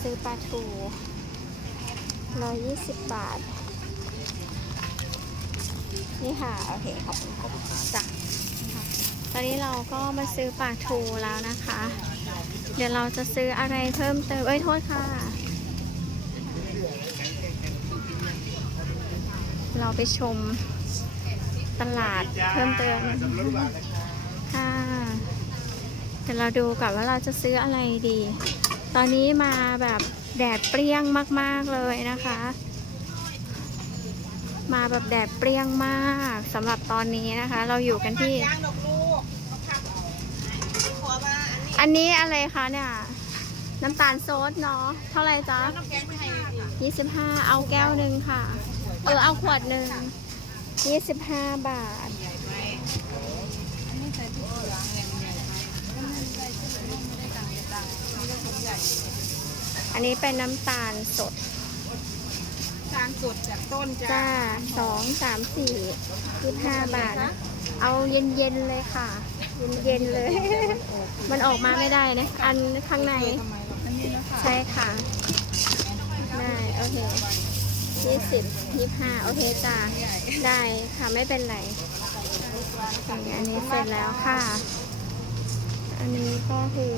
ซื้อปลาทูร้อยยี่สิบบาท นี่ค่ะ โอเค ขอบคุณค่ะจ้ะตอนนี้เราก็มาซื้อปลาทูแล้วนะคะ เดี๋ยวเราจะซื้ออะไรเพิ่มเติม เอ้ย โทษค่ะ เราไปชมตลาดเพิ่มเติมค่ะ เดี๋ยวเราดูก่อนว่าเราจะซื้ออะไรดี ตอนนี้มาแบบแดดเปรี้ยงมาก ๆ เลยนะคะ มาแบบแดดเปรี้ยงมากสำหรับตอนนี้นะคะ เราอยู่กันที่ อันนี้อะไรคะเนี่ย น้ำตาลโซดเนาะเท่าไหร่จ๊ะน้ำแกงไทยดิ25เอาแก้วหนึ่งค่ะ เออเอาขวดหนึ่ง25บาทใหญ่ไปอั อันนี้เป็นน้ำตาลสดทางสดจากต้นจ้าจ้าสองสามสี่ยี่ห้าบาทนะเอาเย็นๆเลยค่ะ เย็นๆเลย มันออกมาไม่ได้นะ อันข้างใน ทำไมหรอกอันนี้นะคะใช่ค่ะ ได้ โอเคยี่สิบยี่ห้าโอเคจ้าใหญ่ได้ค่ะไม่เป็นไร อันนี้เสร็จแล้วค่ะ อันนี้ก็คือ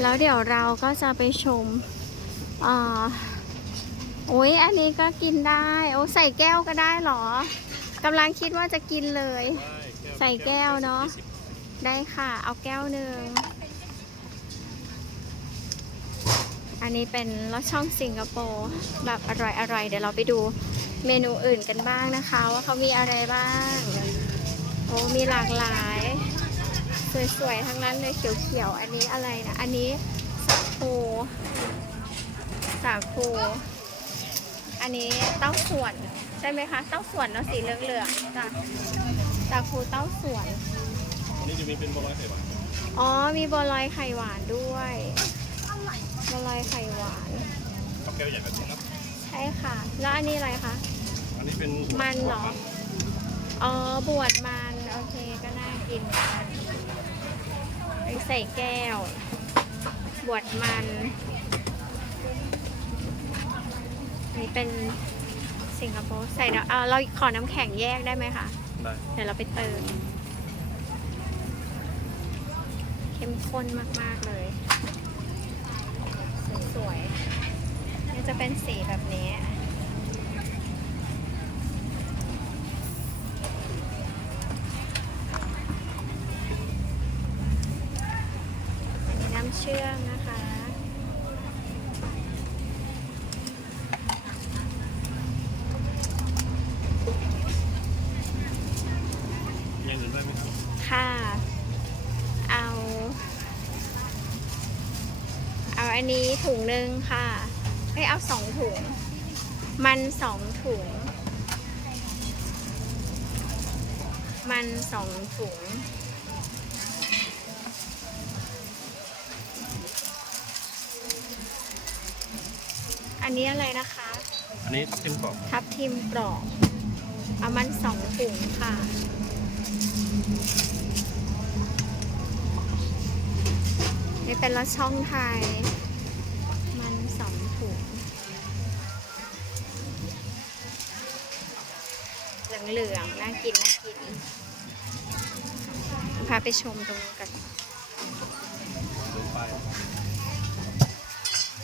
แล้วเดี๋ยวเราก็จะไปชมอ่าโอ้ยอันนี้ก็กินได้ โอ้ใส่แก้วก็ได้เหรอกำลังคิดว่าจะกินเลย ใส่แก้วเนาะได้ค่ะ เอาแก้วหนึ่ง อันนี้เป็นลอดช่องสิงคโปร์แบบอร่อยๆเดี๋ยวเราไปดูเมนูอื่นกันบ้างนะคะ ว่าเขามีอะไรบ้าง โอ้มีหลากหลาย สวยๆ ทั้งนั้นเลยเขียวๆ อันนี้อะไรนะ อันนี้สาคูสาคูอันนี้เต้าส่วนใช่ไหมคะ เต้าส่วนเนาะสีเหลืองๆจ้ะสาคูเต้าส่วน อันนี้จะมีเป็นบัวลอยไข่หวาน อ๋อ มีบัวลอยไข่หวานด้วยบัวลอยไข่หวานข้าวแก้วใหญ่แบบนี้ครับ ใช่ค่ะ แล้วอันนี้อะไรคะ อันนี้เป็นมันเหรอ อ๋อบวชมันโอเคก็น่ากินไปใส่แก้ว บวชมันนี่เป็นสิงคโปร์ใส่น้ำเอ่อเราขอน้ำแข็งแยกได้ไหมคะ ได้เดี๋ยวเราไปเติม เข้มข้นมาก ๆ เลย สวยๆนี่จะเป็นสีแบบนี้อันนี้น้ำเชื่อมนะคะ ยังอื่นได้ไหมครับ ค่ะ เอา เอาอันนี้ถุงหนึ่งค่ะเอ้ยเอาสองถุง มันสองถุง มันสองถุง อันนี้อะไรนะคะ อันนี้ทับทิมกรอบทับทิมกรอบ เอามันสองถุงค่ะนี่เป็นรสช่องไทย เหลืองๆน่ากินน่ากิน พาไปชมตรงนู้กัน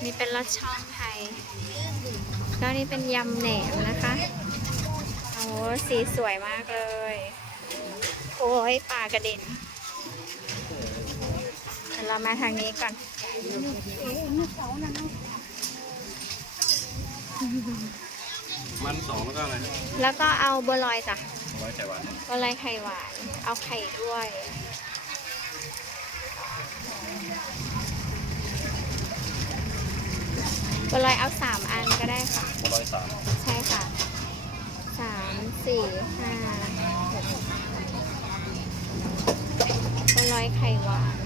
นี่เป็นรสช่องไทยแล้วนี่เป็นยำแหนมนะคะ โอ้สีสวยมากเลย โอ้ยปลากระเด็นเรามาทางนี้ก่อน มันสองแล้วก็อะไรนะแล้วก็เอาบัวลอยจ้ะบัวลอยไข่หวานบัวลอยไข่หวาน เอาไข่ด้วย บัวลอยเอาสามอันก็ได้ค่ะบัวลอยสามใช่ค่ะสามสี่ห้าหกบัวลอยไข่หวาน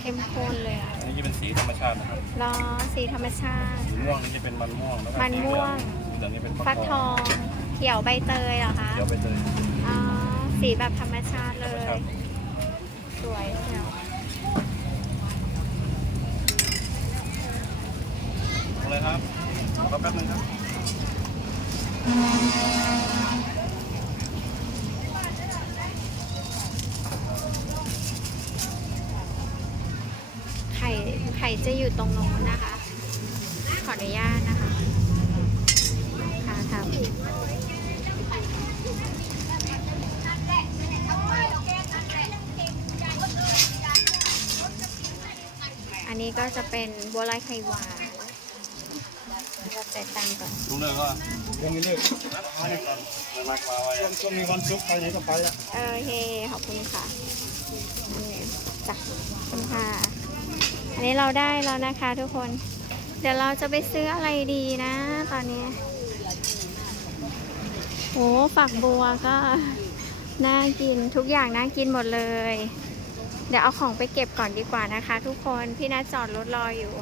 เข้มข้นเลยอะอันนี้จะเป็นสีธรรมชาตินะครับรอสีธรรมชาติ สีม่วงนี่จะเป็นมันม่วงแล้วก็มันม่วงสีเหลืองนี่เป็นฟักทอง เขียวใบเตยเหรอคะ เดี๋ยวไปเลยอ๋อ สีแบบธรรมชาติเลธรรมย ชาติสวยเชียวเอาเลยครับรอแป๊บนึงครับ ไข่ไข่ จะอยู่ตรงโน้นนะคะ ขออนุญาตนะคะค่ะครับอันนี้ก็จะเป็นบัวลอยไข่หวานเราจ่ายตังค์ก่อนลุงเลือกก็ยังม่เลิกนัดมาให้ก่อนเดินมาคว้าไว้ช่วงมีวันศุกร์ไปไหนก็ไปละโอเคขอบคุณค่ะนี่จ้ะขอบคุณค่ะ อันนี้เราได้แล้วนะคะทุกคน เดี๋ยวเราจะไปซื้ออะไรดีนะ ตอนนี้โอ้ฝักบัวก็น่ากินทุกอย่างน่ากินหมดเลย เดี๋ยวเอาของไปเก็บก่อนดีกว่านะคะ ทุกคนพี่นัทจอดรถรออยู่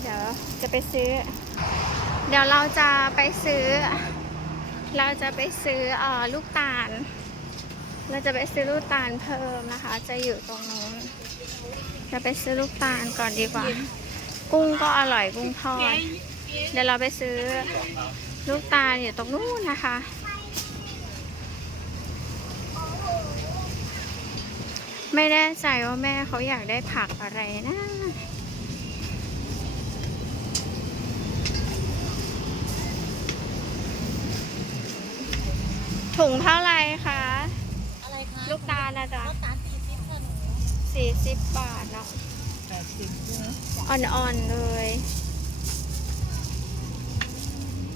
เดี๋ยวจะไปซื้อ เดี๋ยวเราจะไปซื้อ เราจะไปซื้ออลูกตาล เราจะไปซื้อลูกตาลเพิ่มนะคะ จะอยู่ตรงนู้น จะไปซื้อลูกตาลก่อนดีกว่า กุ้งก็อร่อยกุ้งทอด เดี๋ยวเราไปซื้อลูกตาลอยู่ตรงนู้นนะคะ ไม่แน่ใจว่าแม่เขาอยากได้ผักอะไรนะถุงเท่าไหร่คะ อะไรคะ ลูกตาลนะจ๊ะ สี่สิบบาทเนาะแปดสิบนะอ่อนๆเลย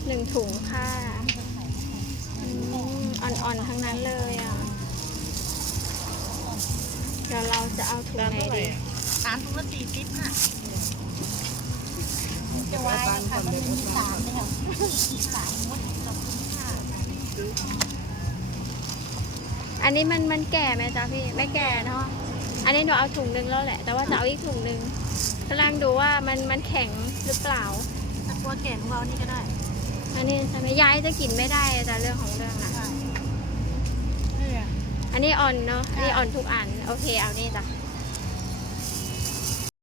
หนึ่งถุงค่ะอืมอ่อนๆทั้งนั้นเลยอะเดี๋ยวเราจะเอาถุงไหนดีตาลถุงละสี่สิบค่ะจะวายค่ะมันเป็นที่สามเลยค่ะที่สามมดขอบคุณค่ะอันนี้มันมันแก่ไหมจ๊ะพี่ ไม่แก่เนาะ อันนี้หนูเอาถุงหนึงแล้วแหละ แต่ว่าจะเอาอีกถุงหนึงกำลังดูว่ามันมันแข็งหรือเปล่าตะกัวแก่ของเรานี่ก็ได้ อันนี้ใช่ไหมยายจะกินไม่ได้อะจ้ะเรื่องของเรื่องอะค่ะนี่อันนี้อ่อนเนาะอันนี้อ่อนทุกอัน โอเคเอานี่จ้ะ